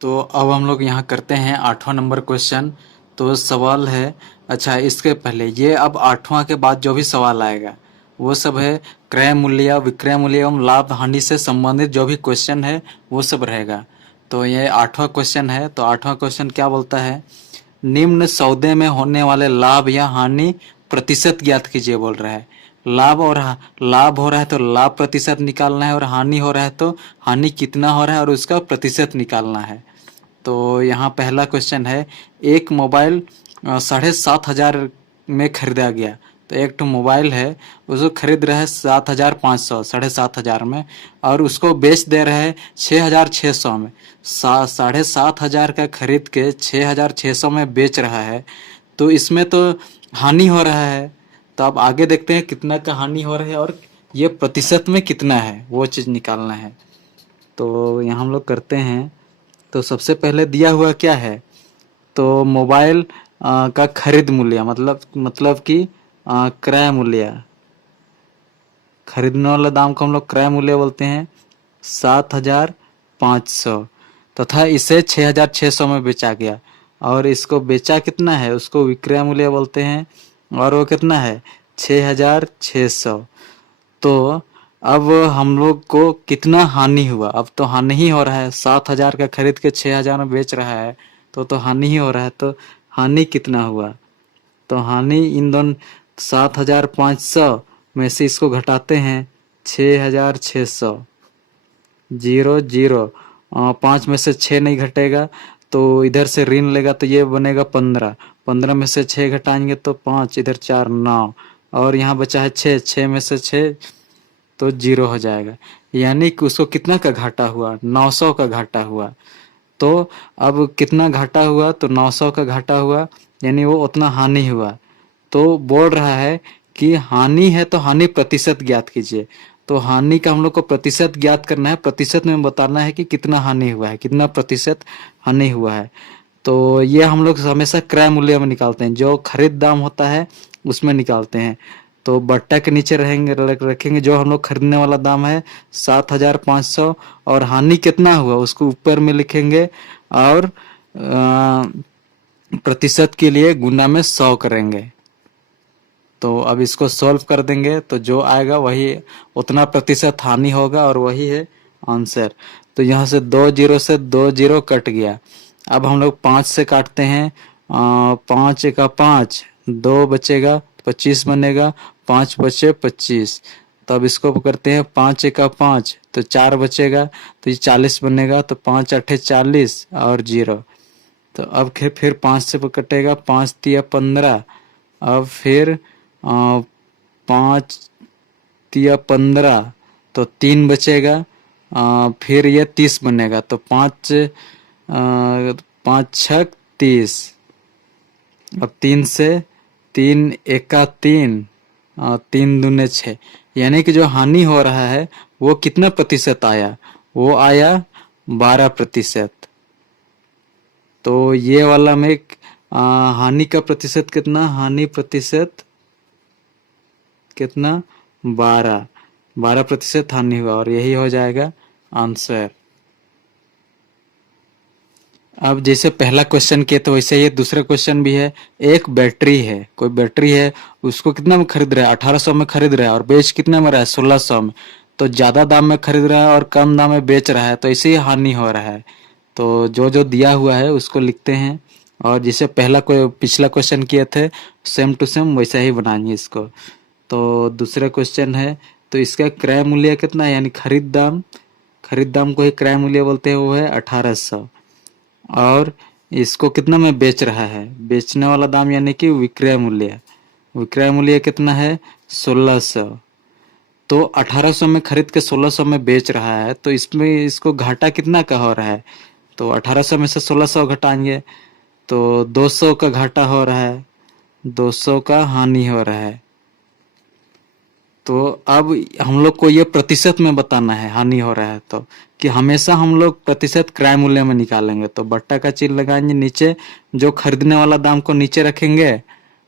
तो अब हम लोग यहाँ करते हैं 8वां नंबर क्वेश्चन। तो सवाल है, अच्छा इसके पहले ये अब 8वां के बाद जो भी सवाल आएगा वो सब है क्रय मूल्य, विक्रय मूल्य एवं लाभ हानि से संबंधित जो भी क्वेश्चन है वो सब रहेगा। तो ये 8वां क्वेश्चन है। तो 8वां क्वेश्चन क्या बोलता है, निम्न सौदे में होने वाले लाभ या हानि प्रतिशत ज्ञात कीजिए बोल रहा है। लाभ हो रहा है तो लाभ प्रतिशत निकालना है, और हानि हो रहा है तो हानि कितना हो रहा है और उसका प्रतिशत निकालना है। तो यहाँ पहला क्वेश्चन है, एक मोबाइल 7,500 में खरीदा गया। तो एक तो मोबाइल है, उसको खरीद रहे हैं 7,500, 7,500 में, और उसको बेच दे रहे हैं 6,600 में। 7,500 का खरीद के 6,600 में बेच रहा है, तो इसमें तो हानि हो रहा है। तो अब आगे देखते हैं कितना का हानि हो रहा है और ये प्रतिशत में कितना है वो चीज़ निकालना है। तो यहाँ हम लोग करते हैं। तो सबसे पहले दिया हुआ क्या है, तो मोबाइल का खरीद मूल्य मतलब कि क्रय मूल्य, खरीदने वाला दाम को हम लोग क्रय मूल्य बोलते हैं 7,500, तथा इसे 6,600 में बेचा गया, और इसको बेचा कितना है उसको विक्रय मूल्य बोलते हैं, और वो कितना है 6,600। तो अब हम लोग को कितना हानि हुआ, अब तो हानि ही हो रहा है, 7,000 का खरीद के 6,000 में बेच रहा है, तो हानि ही हो रहा है। तो हानि कितना हुआ, तो हानि इन दोनों 7,500 में से इसको घटाते हैं 6,600, जीरो जीरो, 5 में से 6 नहीं घटेगा तो इधर से ऋण लेगा तो ये बनेगा 15, 15 में से 6 घटाएंगे तो 5, इधर 4 9, और यहाँ बचा है 6, 6 में से 6 तो जीरो हो जाएगा। यानी कि उसको कितना का घाटा हुआ, 900 का घाटा हुआ। तो अब कितना घाटा हुआ, तो 900 का घाटा हुआ, यानी वो उतना हानि हुआ। तो बोल रहा है कि हानि है तो हानि प्रतिशत ज्ञात कीजिए। तो हानि का हम लोग को प्रतिशत ज्ञात करना है, प्रतिशत में बताना है कि कितना हानि हुआ है, कितना प्रतिशत हानि हुआ है। तो ये हम लोग हमेशा क्रय मूल्य में निकालते हैं, जो खरीद दाम होता है उसमें निकालते हैं। तो बट्टा के नीचे रखेंगे जो हम लोग खरीदने वाला दाम है 7,500, और हानि कितना हुआ उसको ऊपर में लिखेंगे, और प्रतिशत के लिए गुना में 100 करेंगे। तो अब इसको सॉल्व कर देंगे तो जो आएगा वही उतना प्रतिशत हानि होगा, और वही है आंसर। तो यहाँ से 2 जीरो से 2 जीरो कट गया। अब हम लोग 5 से काटते हैं, 5 का 5, 2 बचेगा 25 बनेगा, 5 बचे 25। तो अब इसको करते हैं 5 का 5, तो 4 बचेगा तो ये 40 बनेगा, तो 5 अठे 40 और जीरो। तो अब फिर 5 से कटेगा, 5 तिया 15, अब फिर 5 तिया 15, तो 3 बचेगा, फिर ये 30 बनेगा, तो 5 5 छक 30, अब 3 से 3 एका 3, 3 दूने 6, यानी कि जो हानि हो रहा है वो कितना प्रतिशत आया, वो आया 12%। तो ये वाला में हानि का प्रतिशत कितना, हानि प्रतिशत कितना 12% हानि हुआ, और यही हो जाएगा आंसर। अब जैसे पहला क्वेश्चन किया तो वैसे ये दूसरा क्वेश्चन भी है। एक बैटरी है, कोई बैटरी है, उसको कितना में खरीद रहा है, 1800 में खरीद रहा है, और बेच कितना में रहा है 1600 में। तो ज्यादा दाम में खरीद रहा है और कम दाम में बेच रहा है, तो इसे ही हानि हो रहा है। तो जो जो दिया हुआ है उसको लिखते हैं, और जैसे पिछला क्वेश्चन किए थे सेम टू सेम वैसा ही बनाएंगे इसको। तो दूसरा क्वेश्चन है, तो इसका क्रय मूल्य कितना है, यानी खरीद दाम को ही क्रय मूल्य बोलते हैं, वो है 1800। और इसको कितना में बेच रहा है, बेचने वाला दाम यानी कि विक्रय मूल्य कितना है 1600। तो 1800 में खरीद के 1600 में बेच रहा है, तो इसमें इसको घाटा कितना का हो रहा है, तो 1800 में से 1600 घटाएंगे तो 200 का घाटा हो रहा है, 200 का हानि हो रहा है। तो अब हम लोग को ये प्रतिशत में बताना है हानि हो रहा है, तो कि हमेशा हम लोग प्रतिशत क्रय मूल्य में निकालेंगे। तो बट्टा का चिन्ह लगाएंगे नीचे, जो खरीदने वाला दाम को नीचे रखेंगे,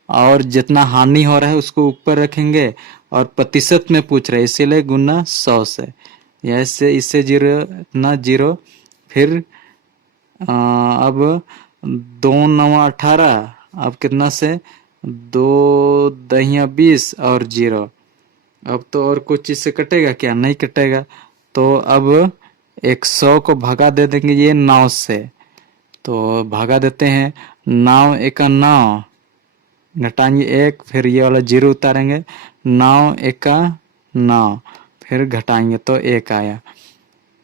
और जितना हानि हो रहा है उसको ऊपर रखेंगे, और प्रतिशत में पूछ रहे हैं इसीलिए गुना 100 से, या इससे जीरो ना जीरो, फिर अब 2 9 18, अब कितना से 2 दहिया 20 और 0। अब तो और कुछ चीज से कटेगा क्या? नहीं कटेगा। तो अब 100 को भगा दे देंगे ये 9 से, तो भागा देते हैं। 9 एका 9, घटाएंगे 1, फिर ये वाला 0 उतारेंगे। 9 एका 9, फिर घटाएंगे तो 1 आया।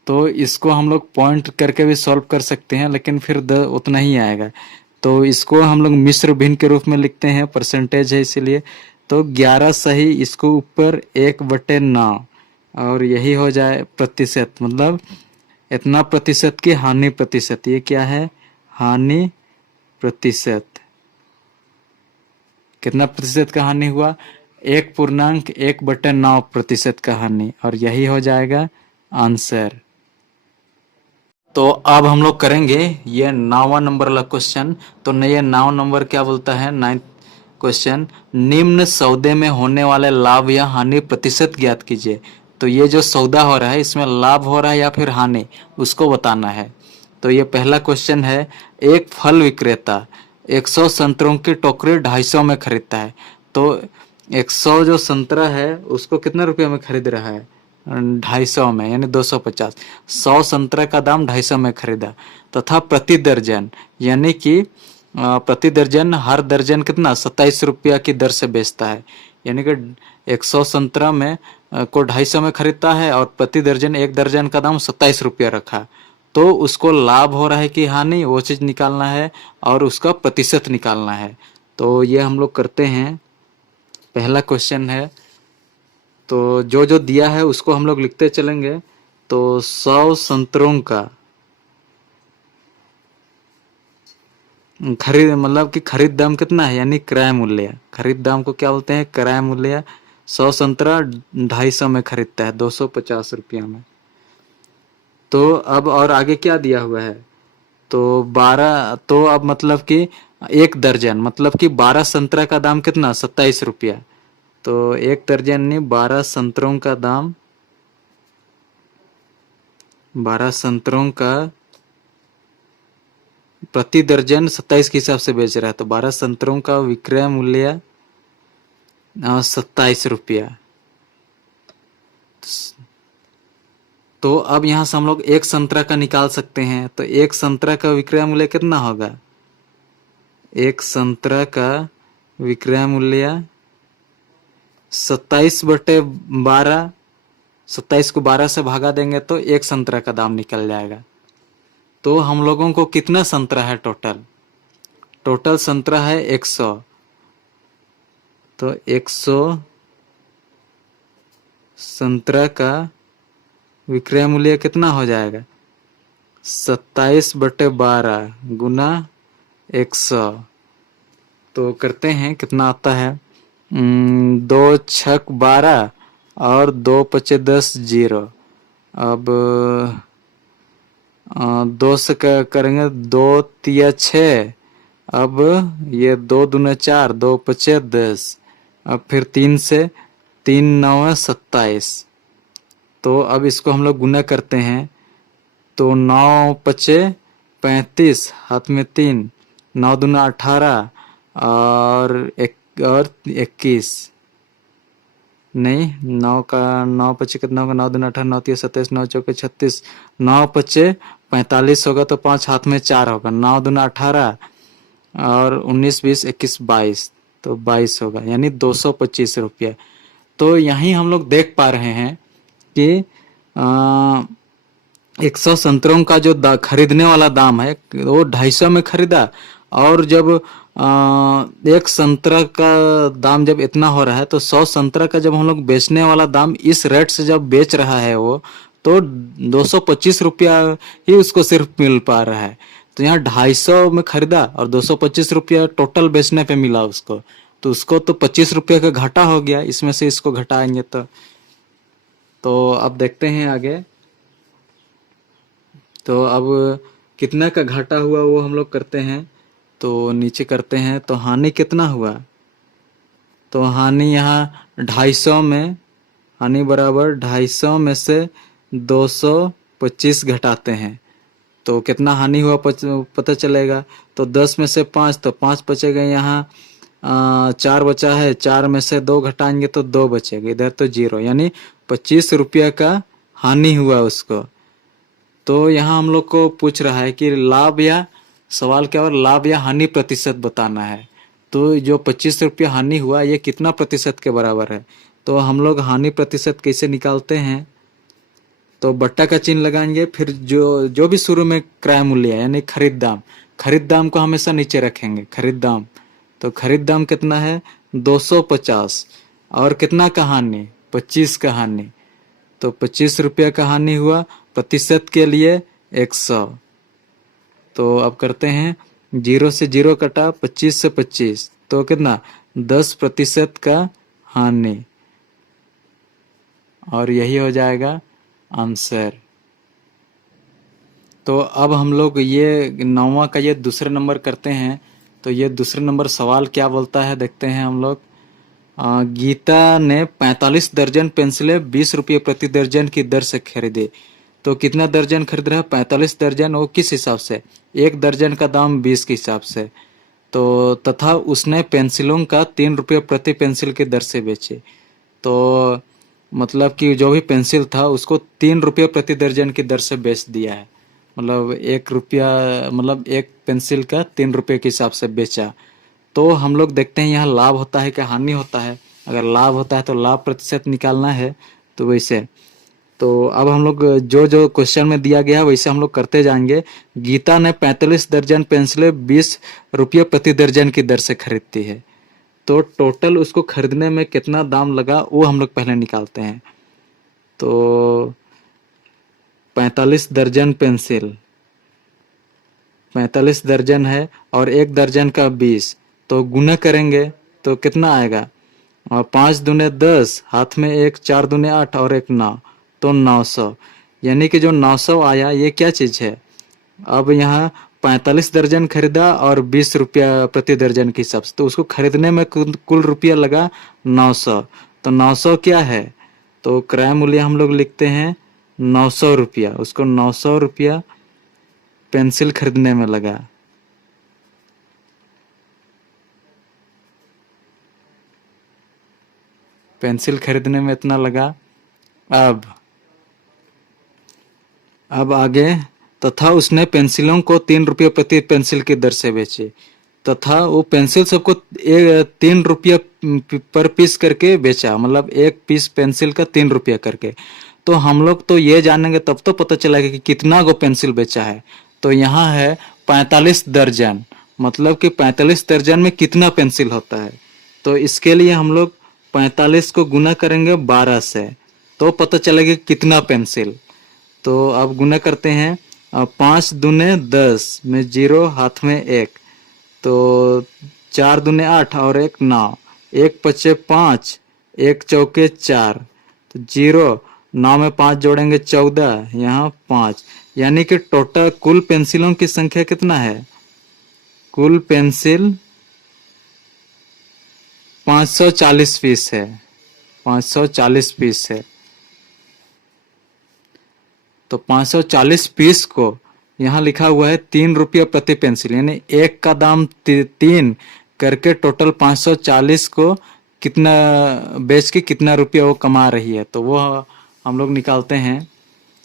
तो इसको हम लोग पॉइंट करके भी सॉल्व कर सकते हैं, लेकिन फिर उतना ही आएगा। तो इसको हम लोग मिश्र भिन्न के रूप में लिखते हैं, परसेंटेज है इसीलिए। तो 11 सही, इसको ऊपर 1/9, और यही हो जाए प्रतिशत, मतलब इतना प्रतिशत की हानि प्रतिशत। ये क्या है? हानि प्रतिशत। कितना प्रतिशत का हानि हुआ? 1.1/9% का हानि, और यही हो जाएगा आंसर। तो अब हम लोग करेंगे ये 9वां नंबर वाला क्वेश्चन। तो ये 9 नंबर क्या बोलता है? 9th क्वेश्चन, निम्न सौदे में होने वाले लाभ या हानि प्रतिशत ज्ञात कीजिए। तो ये जो सौदा हो रहा है इसमें लाभ हो रहा है या फिर हानि, उसको बताना है। तो ये पहला क्वेश्चन है, एक फल विक्रेता 100 संतरों की टोकरी 250 में खरीदता है। तो 100 जो संतरा है उसको कितने रुपये में खरीद रहा है? 250 में, यानी 250। 100 संतरा का दाम 250 में खरीदा, तथा प्रति दर्जन, यानी कि प्रति दर्जन, हर दर्जन कितना? 27 रुपया की दर से बेचता है। यानी कि 100 संतरा में को 250 में खरीदता है, और प्रति दर्जन, एक दर्जन का दाम 27 रुपया रखा। तो उसको लाभ हो रहा है कि हानि, वो चीज निकालना है, और उसका प्रतिशत निकालना है। तो ये हम लोग करते हैं। पहला क्वेश्चन है, तो जो जो दिया है उसको हम लोग लिखते चलेंगे। तो 100 संतरों का खरीद, मतलब कि खरीद दाम कितना है, यानी क्रय मूल्य। खरीद दाम को क्या बोलते हैं? क्रय मूल्य। 100 संतरा 250 में खरीदता है, 250 रुपया में। तो अब और आगे क्या दिया हुआ है? तो 12, तो अब मतलब कि एक दर्जन, मतलब कि 12 संतरा का दाम कितना? 27 रुपया। तो एक दर्जन नहीं, 12 संतरों का दाम, 12 संतरों का प्रति दर्जन 27 के हिसाब से बेच रहा है। तो 12 संतरों का विक्रय मूल्य 27 रुपया। तो अब यहां से हम लोग एक संतरा का निकाल सकते हैं। तो एक संतरा का विक्रय मूल्य कितना होगा? एक संतरा का विक्रय मूल्य 27/12, 27 को 12 से भागा देंगे तो एक संतरा का दाम निकल जाएगा। तो हम लोगों को कितना संतरा है टोटल? टोटल संतरा है 100। तो 100 संतरा का विक्रय मूल्य कितना हो जाएगा? 27/12 गुना 100। तो करते हैं, कितना आता है? 2 छक 12 और 2 पचे 10, 0। अब 2 से करेंगे, 2 तिया 6। अब ये 2 दूना 4, 2 पचे 10। अब फिर 3 से, 3 9 27। तो अब इसको हम लोग गुना करते हैं। तो 9 पचे 35, हाथ में 3, 9 दूना 18, और 21। नहीं, 9 का 9 पचे कितना होगा? 9 दूना 18, 9 तिया 27, 9 चौके 36, 9 पचे 45 होगा, तो 5 हाथ में 4 होगा। 9 दूना 18, और 19 20 21 22, तो 22 होगा, यानी 225 रुपया। तो यहीं हम लोग देख पा रहे हैं कि 100 संतरों का जो खरीदने वाला दाम है वो 250 में खरीदा, और जब एक संतरा का दाम जब इतना हो रहा है, तो 100 संतरा का जब हम लोग बेचने वाला दाम इस रेट से जब बेच रहा है वो, तो 225 रुपया ही उसको सिर्फ मिल पा रहा है। तो यहाँ 250 में खरीदा और 225 रुपया टोटल बेचने पे मिला उसको, तो उसको तो 25 रुपया का घाटा हो गया। इसमें से इसको घटाएंगे तो अब देखते हैं आगे। तो अब कितना का घाटा हुआ वो हम लोग करते हैं। तो नीचे करते हैं, तो हानि कितना हुआ? तो हानि यहाँ 250 में, हानि बराबर 250 में से 225 घटाते हैं, तो कितना हानि हुआ पता चलेगा। तो 10 में से 5 तो 5 बचेगा यहाँ, 4 बचा है, 4 में से 2 घटाएंगे तो 2 बचेगा, इधर तो 0, यानी 25 रुपया का हानि हुआ उसको। तो यहाँ हम लोग को पूछ रहा है कि लाभ या सवाल क्या और लाभ या हानि प्रतिशत बताना है। तो जो 25 रुपया हानि हुआ ये कितना प्रतिशत के बराबर है। तो हम लोग हानि प्रतिशत कैसे निकालते हैं, तो बट्टा का चिन्ह लगाएंगे, फिर जो जो भी शुरू में क्रय मूल्य है यानी खरीद दाम को हमेशा नीचे रखेंगे, खरीद दाम। तो खरीद दाम कितना है 250, और कितना का हानि 25 का हानि, तो 25 रुपया का हानि हुआ, प्रतिशत के लिए 100। तो अब करते हैं, 0 से 0 कटा, 25 से 25, तो कितना 10% का हानि, और यही हो जाएगा आंसर। तो अब हम लोग ये 9वां का ये दूसरे नंबर करते हैं। तो ये दूसरे नंबर सवाल क्या बोलता है देखते हैं हम लोग। गीता ने 45 दर्जन पेंसिलें 20 रुपये प्रति दर्जन की दर से खरीदी। तो कितना दर्जन खरीद रहा है 45 दर्जन, वो किस हिसाब से, एक दर्जन का दाम 20 के हिसाब से। तो तथा उसने पेंसिलों का 3 रुपये प्रति पेंसिल की दर से बेचे। तो मतलब कि जो भी पेंसिल था उसको 3 रुपये प्रति दर्जन की दर से बेच दिया है, मतलब 1 रुपया, मतलब एक पेंसिल का 3 रुपये के हिसाब से बेचा। तो हम लोग देखते हैं यहाँ लाभ होता है क्या हानि होता है। अगर लाभ होता है तो लाभ प्रतिशत निकालना है। तो वैसे तो अब हम लोग जो जो क्वेश्चन में दिया गया है वैसे हम लोग करते जाएंगे। गीता ने 45 दर्जन पेंसिलें 20 रुपये प्रति दर्जन की दर से खरीदती है। तो टोटल उसको खरीदने में कितना दाम लगा वो हम लोग पहले निकालते हैं। तो 45 दर्जन पेंसिल, 45 दर्जन है और एक दर्जन का 20, तो गुना करेंगे तो कितना आएगा, और 5 दूने 10, हाथ में 1, 4 दूने 8 और 1 9, तो 900। यानी कि जो 900 आया ये क्या चीज़ है। अब यहाँ 45 दर्जन खरीदा और 20 रुपया प्रति दर्जन के हिसाब से, तो उसको खरीदने में कुल रुपया लगा 900। तो 900 क्या है, तो क्रय मूल्य हम लोग लिखते हैं 900 रुपया, उसको 900 रुपया पेंसिल खरीदने में लगा। पेंसिल खरीदने में इतना लगा। अब आगे, तथा उसने पेंसिलों को 3 रुपये प्रति पेंसिल की दर से बेचे। तथा वो पेंसिल सबको 3 रुपया पर पीस करके बेचा, मतलब एक पीस पेंसिल का 3 रुपया करके। तो हम लोग तो ये जानेंगे तब तो पता चलेगा कि कितना गो पेंसिल बेचा है। तो यहाँ है 45 दर्जन, मतलब कि 45 दर्जन में कितना पेंसिल होता है। तो इसके लिए हम लोग 45 को गुना करेंगे 12 से, तो पता चलेगा कितना पेंसिल। तो अब गुना करते हैं, 5 दूने 10 में 0, हाथ में 1, तो 4 दूने 8 और 1 9, 1 पचे 5, 1 चौके 4, तो 0, 9 में 5 जोड़ेंगे 14, यहाँ 5, यानी कि टोटल कुल पेंसिलों की संख्या कितना है, कुल पेंसिल 540 पीस है, 540 पीस है। तो 540 पीस को यहाँ लिखा हुआ है 3 रुपया प्रति पेंसिल, यानी एक का दाम 3 करके टोटल 540 को कितना बेच के कितना रुपया वो कमा रही है, तो वो हम लोग निकालते हैं।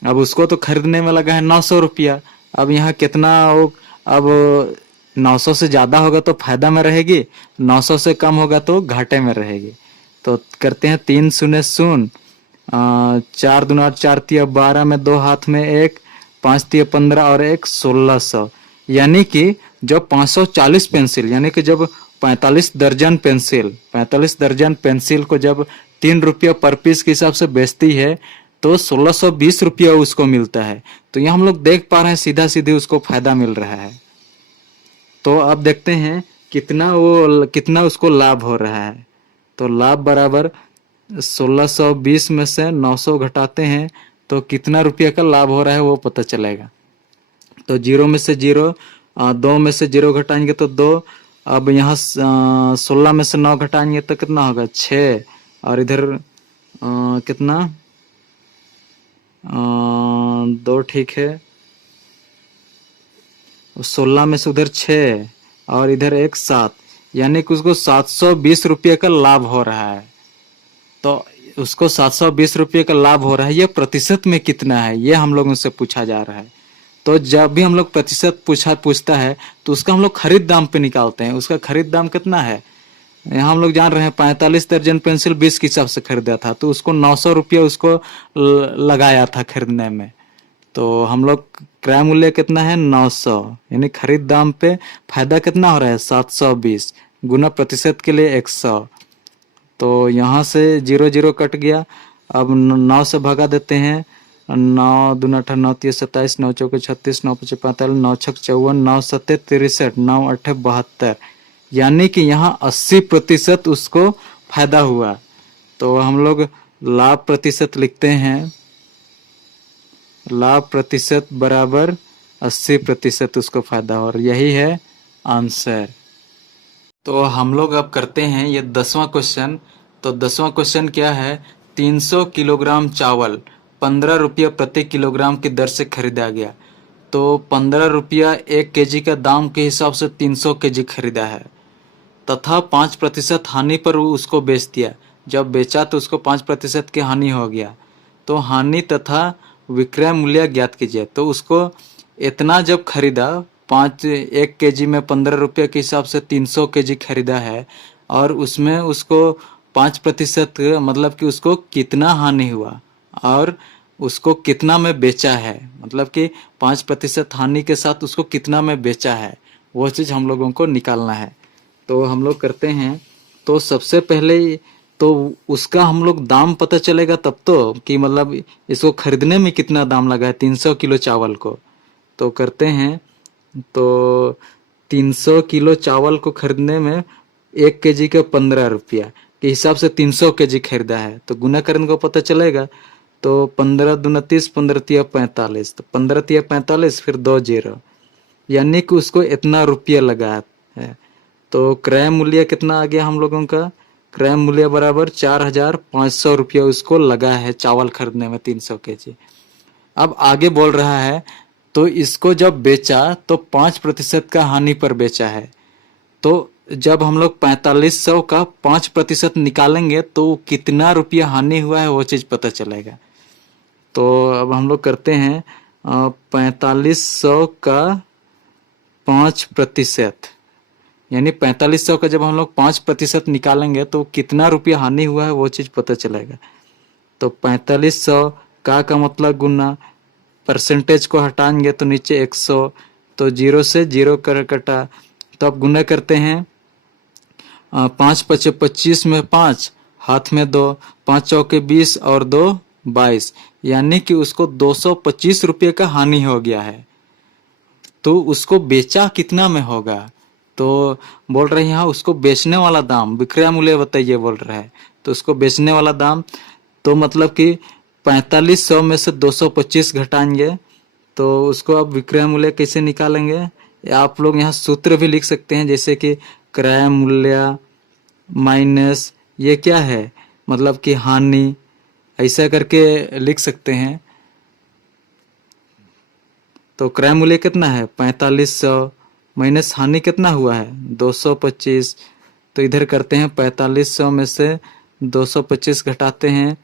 अब उसको तो खरीदने में लगा है 900 रुपया। अब यहाँ कितना हो, अब 900 से ज़्यादा होगा तो फायदा में रहेगी, 900 से कम होगा तो घाटे में रहेगी। तो करते हैं 3 शून्य शून्य, 4 दूना 4 तिया 12 में 2, हाथ में 1, 5 तिया 15 और 1 1600। यानी कि जब 540 पेंसिल, यानी कि जब 45 दर्जन पेंसिल को जब 3 रुपया पर पीस के हिसाब से बेचती है तो 1620 रुपया उसको मिलता है। तो यहाँ हम लोग देख पा रहे हैं सीधा सीधे उसको फायदा मिल रहा है। तो अब देखते हैं कितना उसको लाभ हो रहा है। तो लाभ बराबर 1620 में से 900 घटाते हैं तो कितना रुपया का लाभ हो रहा है वो पता चलेगा। तो 0 में से 0, 2 में से 0 घटाएंगे तो 2, अब यहाँ 16 में से 9 घटाएंगे तो कितना होगा 6, और इधर कितना 2 ठीक है, 16 में से उधर 6 और इधर एक 7, यानी कि उसको 720 रुपये का लाभ हो रहा है। तो उसको 720 रुपये का लाभ हो रहा है, ये प्रतिशत में कितना है ये हम लोगों से पूछा जा रहा है। तो जब भी हम लोग प्रतिशत पूछता है तो उसका हम लोग खरीद दाम पे निकालते हैं। उसका खरीद दाम कितना है, यहाँ हम लोग जान रहे हैं 45 दर्जन पेंसिल 20 के हिसाब से खरीदा था, तो उसको 900 रुपया उसको लगाया था खरीदने में। तो हम लोग क्रय मूल्य कितना है 900, यानी खरीद दाम पे फायदा कितना हो रहा है 720 गुना प्रतिशत के लिए 100। तो यहाँ से 0 0 कट गया। अब 9 से भगा देते हैं, 9 दूना 18 9 3 27 9 चौके 36 9 5 45 9 6 54 9 7 63 9 8 72, यानी कि यहाँ 80% उसको फायदा हुआ। तो हम लोग लाभ प्रतिशत लिखते हैं, लाभ प्रतिशत बराबर 80% उसको फायदा हो, और यही है आंसर। तो हम लोग अब करते हैं ये 10वां क्वेश्चन। तो 10वां क्वेश्चन क्या है, 300 किलोग्राम चावल 15 रुपया प्रति किलोग्राम की दर से खरीदा गया। तो 15 रुपया 1 केजी का दाम के हिसाब से 300 केजी खरीदा है, तथा 5% हानि पर वो उसको बेच दिया। जब बेचा तो उसको 5% की हानि हो गया। तो हानि तथा विक्रय मूल्य ज्ञात कीजिए। तो उसको इतना जब खरीदा, 1 केजी में 15 रुपये के हिसाब से 300 केजी खरीदा है, और उसमें उसको 5% मतलब कि उसको कितना हानि हुआ और उसको कितना में बेचा है, मतलब कि 5% हानि के साथ उसको कितना में बेचा है, वो चीज़ हम लोगों को निकालना है। तो हम लोग करते हैं। तो सबसे पहले तो उसका हम लोग दाम पता चलेगा तब तो, कि मतलब इसको खरीदने में कितना दाम लगा है 300 किलो चावल को। तो करते हैं। तो 300 किलो चावल को खरीदने में 1 केजी का 15 रुपया के हिसाब से 300 केजी खरीदा है, तो गुना करने को पता चलेगा। तो 15 दूना 30 15 तिया 45, तो 15 तिया 45 फिर 2 0, यानी कि उसको इतना रुपया लगा है। तो क्रय मूल्य कितना आ गया हम लोगों का, क्रय मूल्य बराबर 4500 रुपया उसको लगा है चावल खरीदने में 300 केजी। अब आगे बोल रहा है, तो इसको जब बेचा तो 5% का हानि पर बेचा है। तो जब हम लोग 4500 का 5% निकालेंगे तो कितना रुपया हानि हुआ है वो चीज़ पता चलेगा। तो अब हम लोग करते हैं 4500 का 5%, यानी 4500 का जब हम लोग 5% निकालेंगे तो कितना रुपया हानि हुआ है वो चीज़ पता चलेगा। तो 4500 का मतलब गुना, परसेंटेज को हटाएंगे तो नीचे 100, तो 0 से 0 कर कटा। तो अब गुना करते हैं, 5 पचे 25 में 5, हाथ में 2, 5 चौके 20 और 2 22, यानी कि उसको 225 रुपये का हानि हो गया है। तो उसको बेचा कितना में होगा, तो बोल रहे हैं यहाँ उसको बेचने वाला दाम, विक्रय मूल्य बताइए बोल रहा है। तो उसको बेचने वाला दाम, तो मतलब कि 4500 में से 225 घटाएंगे, तो उसको आप विक्रय मूल्य कैसे निकालेंगे, आप लोग यहाँ सूत्र भी लिख सकते हैं, जैसे कि क्रय मूल्य माइनस ये क्या है, मतलब कि हानि, ऐसा करके लिख सकते हैं। तो क्रय मूल्य कितना है 4500, माइनस हानि कितना हुआ है 225। तो इधर करते हैं 4500 में से 225 घटाते हैं,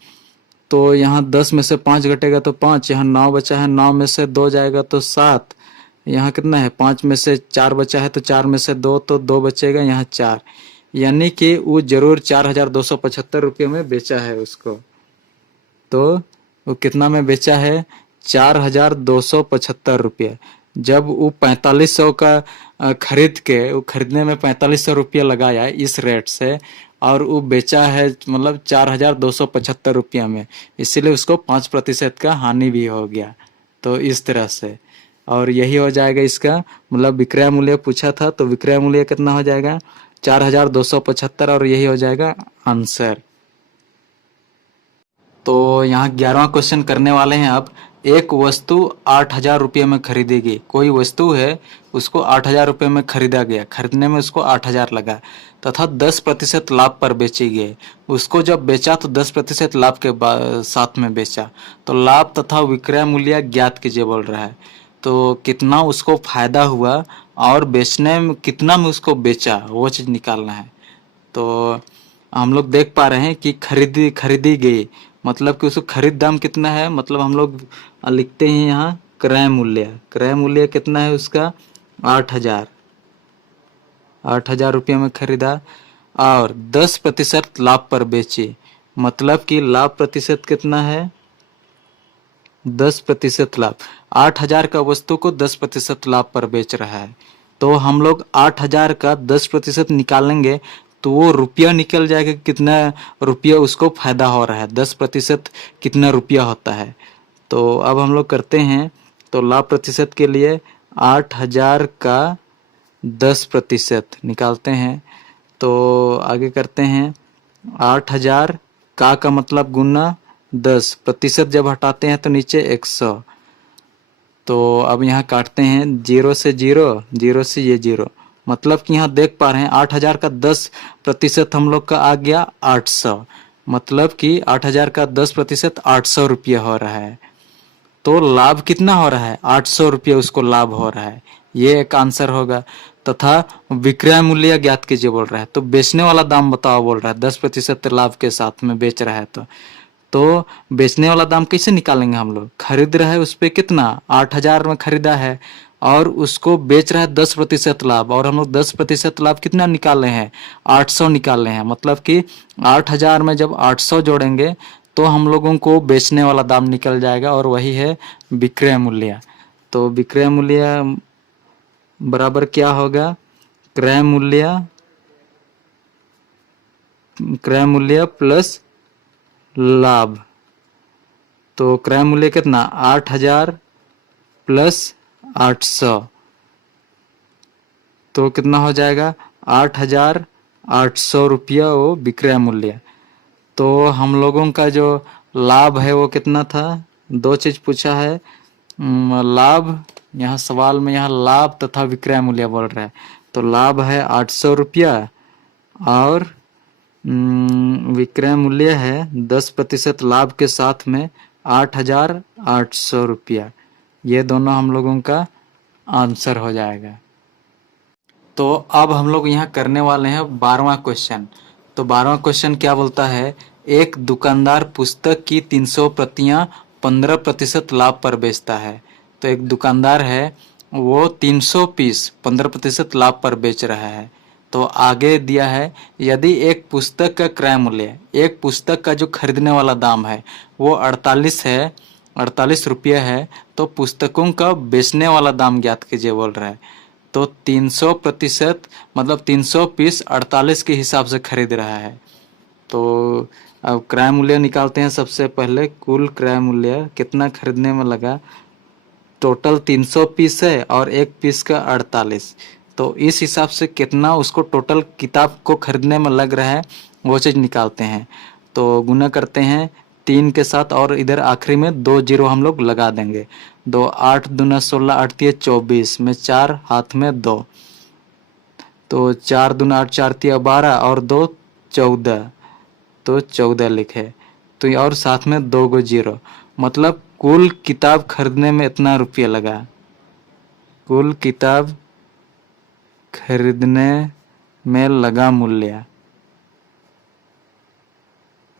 तो यहाँ 10 में से 5 घटेगा तो 5, यहाँ 9 बचा है, 9 में से 2 जाएगा तो 7, यहाँ कितना है 5 में से 4 बचा है तो 4 में से 2 तो 2 बचेगा, यहाँ 4, यानी कि वो जरूर 4275 रुपये में बेचा है उसको। तो वो कितना में बेचा है 4275 रुपये। जब वो 4500 का खरीद के, वो खरीदने में 4500 रुपया लगाया इस रेट से, और वो बेचा है मतलब 4275 रुपया में, इसीलिए उसको 5% का हानि भी हो गया। तो इस तरह से, और यही हो जाएगा इसका मतलब विक्रय मूल्य पूछा था, तो विक्रय मूल्य कितना हो जाएगा 4275, और यही हो जाएगा आंसर। तो यहाँ 11वां क्वेश्चन करने वाले हैं। अब एक वस्तु 8000 रुपये में खरीदी गई, कोई वस्तु है उसको 8000 रुपये में खरीदा गया, खरीदने में उसको 8000 लगा, तथा 10% लाभ पर बेची गई। उसको जब बेचा तो 10% लाभ के साथ में बेचा। तो लाभ तथा विक्रय मूल्य ज्ञात कीजिए बोल रहा है। तो कितना उसको फायदा हुआ और बेचने में कितना में उसको बेचा, वो चीज़ निकालना है। तो हम लोग देख पा रहे हैं कि खरीदी गई, मतलब कि उसको खरीद दाम कितना है, मतलब हम लोग लिखते हैं यहाँ क्रय मूल्य कितना है उसका 8,000, 8,000 रुपये में खरीदा और 10% लाभ पर बेची, मतलब कि लाभ प्रतिशत कितना है 10% लाभ। 8,000 का वस्तु को 10% लाभ पर बेच रहा है, तो हम लोग 8,000 का 10% निकालेंगे तो वो रुपया निकल जाएगा, कितना रुपया उसको फायदा हो रहा है, 10% कितना रुपया होता है। तो अब हम लोग करते हैं, तो लाभ प्रतिशत के लिए 8,000 का 10% निकालते हैं। तो आगे करते हैं, 8,000 का मतलब गुना 10%, जब हटाते हैं तो नीचे 100। तो अब यहाँ काटते हैं, 0 से 0, 0 से ये 0, मतलब कि यहाँ देख पा रहे हैं 8,000 का 10% हम लोग का आ गया 800, मतलब कि 8,000 का 10% 800 रुपया हो रहा है। तो लाभ कितना हो रहा है 800 रुपये उसको लाभ हो रहा है, ये एक आंसर होगा। तथा विक्रय मूल्य ज्ञात कीजिए बोल रहा है, तो बेचने वाला दाम बताओ बोल रहा है, 10% लाभ के साथ में बेच रहा है। तो बेचने वाला दाम कैसे निकालेंगे हम लोग, खरीद रहा है उस पे कितना 8,000 में खरीदा है और उसको बेच रहा है 10% लाभ, और हम लोग 10% लाभ कितना निकाले हैं 800 निकाले हैं, मतलब कि 8,000 में जब 800 जोड़ेंगे तो हम लोगों को बेचने वाला दाम निकल जाएगा, और वही है विक्रय मूल्य। तो विक्रय मूल्य बराबर क्या होगा, क्रय मूल्य, क्रय मूल्य प्लस लाभ। तो क्रय मूल्य कितना 8,000 प्लस 800, तो कितना हो जाएगा 8,800 रुपया वो विक्रय मूल्य। तो हम लोगों का जो लाभ है वो कितना था, दो चीज पूछा है, लाभ, यहाँ सवाल में यहाँ लाभ तथा विक्रय मूल्य बोल रहा है, तो लाभ है 800 रुपया और विक्रय मूल्य है 10% लाभ के साथ में 8,800 रुपया। ये दोनों हम लोगों का आंसर हो जाएगा। तो अब हम लोग यहाँ करने वाले हैं 12वां क्वेश्चन। तो 12वां क्वेश्चन क्या बोलता है, एक दुकानदार पुस्तक की 300 प्रतियां 15% लाभ पर बेचता है। तो एक दुकानदार है, वो 300 पीस 15% लाभ पर बेच रहा है। तो आगे दिया है, यदि एक पुस्तक का क्रय मूल्य, एक पुस्तक का जो खरीदने वाला दाम है वो 48 है, 48 रुपये है, तो पुस्तकों का बेचने वाला दाम ज्ञात कीजिए बोल रहा है। तो 300% मतलब 300 पीस 48 के हिसाब से खरीद रहा है। तो अब क्रय मूल्य निकालते हैं, सबसे पहले कुल क्रय मूल्य कितना खरीदने में लगा, टोटल 300 पीस है और एक पीस का 48, तो इस हिसाब से कितना उसको टोटल किताब को खरीदने में लग रहा है वो चीज़ निकालते हैं। तो गुना करते हैं 3 के साथ और इधर आखिरी में 2 जीरो हम लोग लगा देंगे। 2 8 दूना 16, 8 तिया 24 में 4 हाथ में 2, तो 4 दूना 8 4 तिया 12 और 2 14, तो 14 लिखे। तो और साथ में 2 गो जीरो, मतलब कुल किताब खरीदने में इतना रुपया लगा, कुल किताब खरीदने में लगा मूल्य,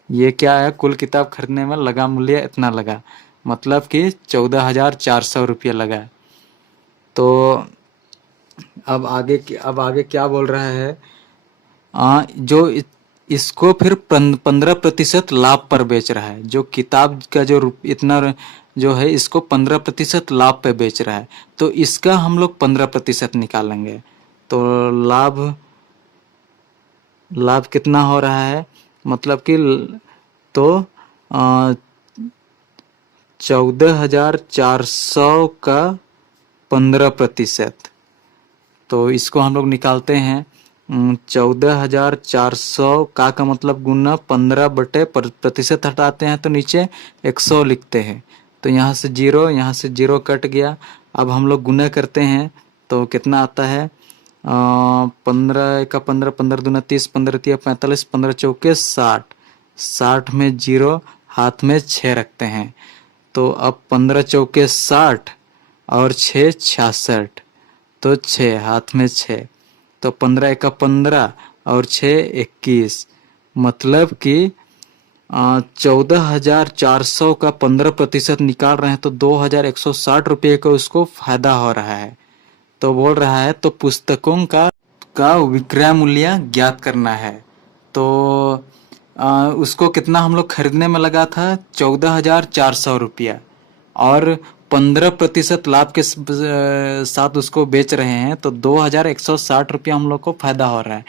ये क्या है, कुल किताब खरीदने में लगा मूल्य इतना लगा, मतलब कि 14,400 रुपया लगा। तो अब आगे क्या बोल रहा है, जो इसको फिर 15% लाभ पर बेच रहा है, जो किताब का जो इतना जो है इसको 15% लाभ पे बेच रहा है, तो इसका हम लोग 15% निकालेंगे। तो लाभ कितना हो रहा है, मतलब कि तो 14,400 का 15%, तो इसको हम लोग निकालते हैं। 14,400 का मतलब गुना 15/प्रतिशत हटाते हैं तो नीचे 100 लिखते हैं, तो यहाँ से 0, यहाँ से 0 कट गया। अब हम लोग गुना करते हैं तो कितना आता है, 15 का 15, 15 दूना 30, 15 तिया 45, 15 चौके 60, 60 में 0 हाथ में 6 रखते हैं। तो अब 15 चौके 60 और 6 66, तो 6 हाथ में 6, तो 15 एका 15 और 6 21, मतलब कि 14,400 का 15% निकाल रहे हैं तो 2,160 रुपये का उसको फायदा हो रहा है। तो बोल रहा है तो पुस्तकों का विक्रय मूल्य ज्ञात करना है। तो उसको कितना हम लोग खरीदने में लगा था, 14,400 रुपया, और 15% लाभ के साथ उसको बेच रहे हैं तो 2,160 रुपया हम लोग को फायदा हो रहा है।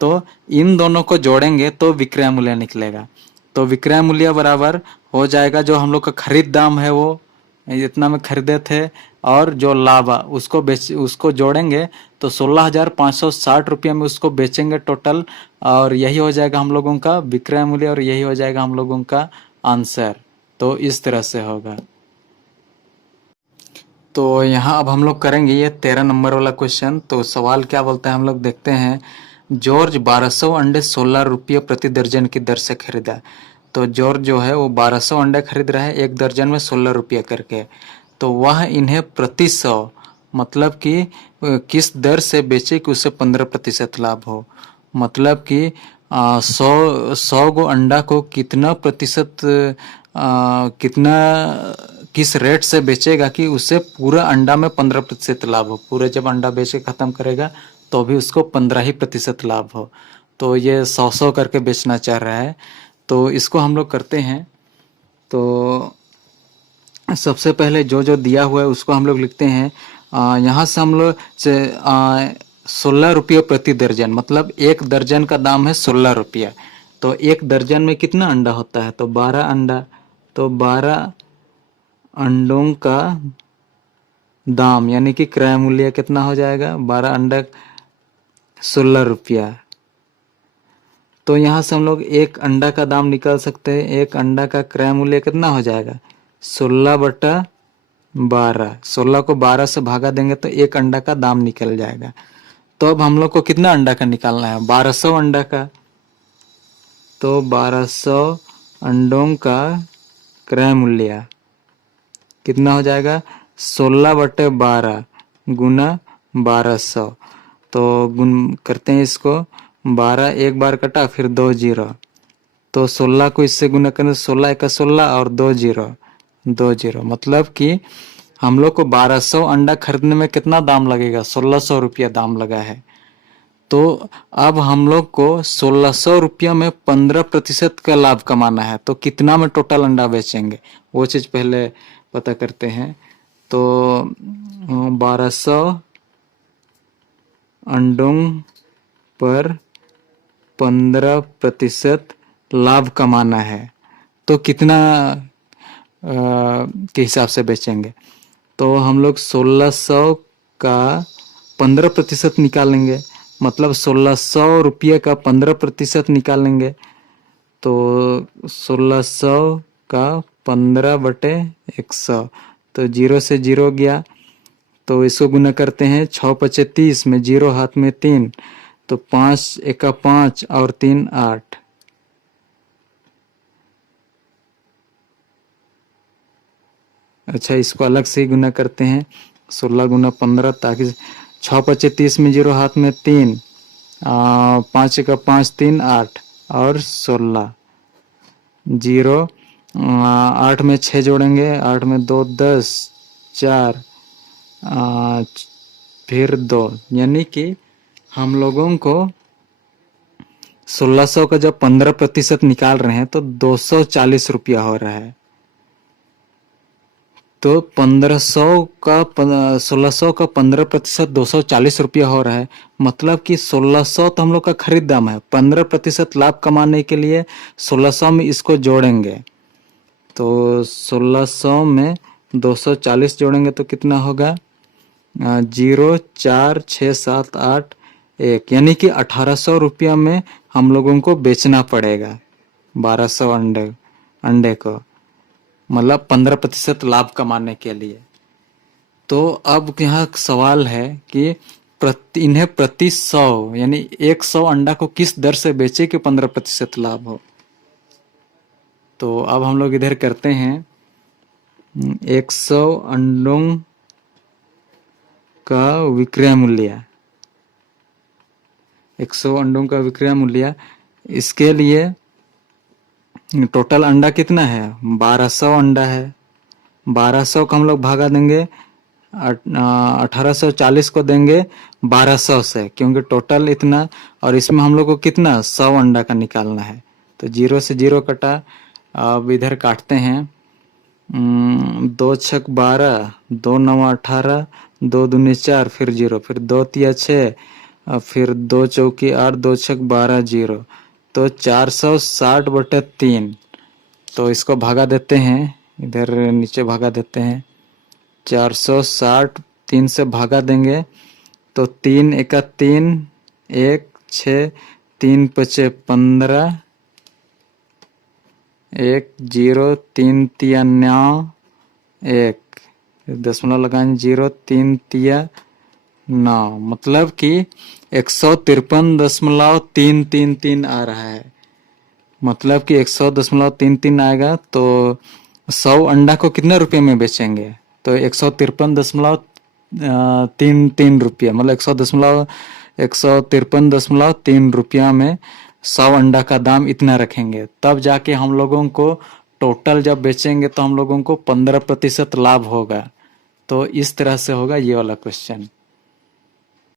तो इन दोनों को जोड़ेंगे तो विक्रय मूल्य निकलेगा। तो विक्रय मूल्य बराबर हो जाएगा जो हम लोग का खरीद दाम है वो इतना में खरीदे थे, और जो लाभ उसको जोड़ेंगे तो 16,560 रुपये में उसको बेचेंगे टोटल, और यही हो जाएगा हम लोगों का विक्रय मूल्य और यही हो जाएगा हम लोगों का आंसर। तो इस तरह से होगा। तो यहाँ अब हम लोग करेंगे ये 13 नंबर वाला क्वेश्चन। तो सवाल क्या बोलता है हम लोग देखते हैं। जॉर्ज 1200 अंडे 16 रुपये प्रति दर्जन की दर से खरीदा। तो जॉर्ज जो है वो 1200 अंडे खरीद रहा है, एक दर्जन में 16 रुपये करके। तो वह इन्हें प्रति 100 मतलब कि किस दर से बेचे कि उससे 15% लाभ हो। मतलब कि 100 गो अंडा को कितना प्रतिशत कितना किस रेट से बेचेगा कि उससे पूरा अंडा में 15% लाभ हो। पूरे जब अंडा बेच के ख़त्म करेगा तो भी उसको 15% लाभ हो। तो ये 100 करके बेचना चाह रहा है। तो इसको हम लोग करते हैं। तो सबसे पहले जो जो दिया हुआ है उसको हम लोग लिखते हैं। यहाँ से हम लोग 16 रुपये प्रति दर्जन, मतलब एक दर्जन का दाम है 16 रुपया। तो एक दर्जन में कितना अंडा होता है, तो 12 अंडा। तो 12 अंडों का दाम यानी कि क्रय मूल्य कितना हो जाएगा, 12 अंडा 16 रुपया। तो यहाँ से हम लोग एक अंडा का दाम निकाल सकते हैं। एक अंडा का क्रय मूल्य कितना हो जाएगा, 16/12। 16 को 12 से भागा देंगे तो एक अंडा का दाम निकल जाएगा। तो अब हम लोग को कितना अंडा का निकालना है, 1200 अंडा का। तो 1200 अंडों का क्रय मूल्य कितना हो जाएगा, 16/12 गुना 1200। तो गुण करते हैं इसको, 12 एक बार कटा फिर 2 जीरो, तो 16 को इससे गुना करें, 16 का 16 और 2 जीरो, मतलब कि हम लोग को 1200 अंडा खरीदने में कितना दाम लगेगा, 1600 रुपया दाम लगा है। तो अब हम लोग को 1600 रुपया में 15% का लाभ कमाना है। तो कितना में टोटल अंडा बेचेंगे वो चीज़ पहले पता करते हैं। तो 1200 अंडों पर 15% लाभ कमाना है तो कितना के हिसाब से बेचेंगे। तो हम लोग 1600 का 15% निकालेंगे, मतलब 1600 रुपये का 15% निकालेंगे। तो 1600 का 15/100, तो जीरो से जीरो गया। तो इसको गुना करते हैं, 6×5 = 30 में जीरो हाथ में 3, तो 5 एका 5 और 3 8। अच्छा, इसको अलग से ही गुना करते हैं, 16 गुना 15, ताकि 6×5 = 30 में जीरो हाथ में 3, 5 एका 5 3 8 और 16 जीरो, 8 में 6 जोड़ेंगे, 8 में 2 10, 4 फिर 2, यानी कि हम लोगों को 1600 का जब 15% निकाल रहे हैं तो 240 रुपया हो रहा है। तो 1600 का 15% 240 रुपया हो रहा है। मतलब कि 1600 तो हम लोग का खरीद दाम है, 15% लाभ कमाने के लिए 1600 में इसको जोड़ेंगे। तो 1600 में 240 जोड़ेंगे तो कितना होगा, 0 4 6 7 8 1, यानी कि 1800 रुपया में हम लोगों को बेचना पड़ेगा 1200 अंडे को, मतलब 15% लाभ कमाने के लिए। तो अब यहाँ सवाल है कि इन्हें प्रति 100 यानी 100 अंडा को किस दर से बेचे कि 15% लाभ हो। तो अब हम लोग इधर करते हैं, 100 अंडों का विक्रय मूल्य, 100 अंडों का विक्रय मूल्य, इसके लिए टोटल अंडा कितना है, 1200 अंडा है। 1200 को हम लोग भागा देंगे 1840 को देंगे 1200 से, क्योंकि टोटल इतना, और इसमें हम लोग को कितना 100 अंडा का निकालना है। तो 0 से 0 कटा। अब इधर काटते हैं। 2 छक 12, 2 9 18, 2 दूनी 4, फिर 0, फिर 2 तिया 6, फिर 2 चौकी 8, 2 छक 12, 0। तो 460/3। तो इसको भागा देते हैं, इधर नीचे भागा देते हैं। 460 3 से भागा देंगे तो 3 एका 3, 1 6, 3 पचे 15, 1 0, 3 तिया 9, 1 दशमलव लगाएं 0, 3 तिया 9, मतलब कि 153.333 आ रहा है। मतलब कि 100.33 आएगा। तो 100 अंडा को कितने रुपए में बेचेंगे, तो 153.33 रुपया, मतलब 153.3 रुपया में 100 अंडा का दाम इतना रखेंगे। तब जाके हम लोगों को टोटल जब बेचेंगे तो हम लोगों को 15% लाभ होगा। तो इस तरह से होगा ये वाला क्वेश्चन।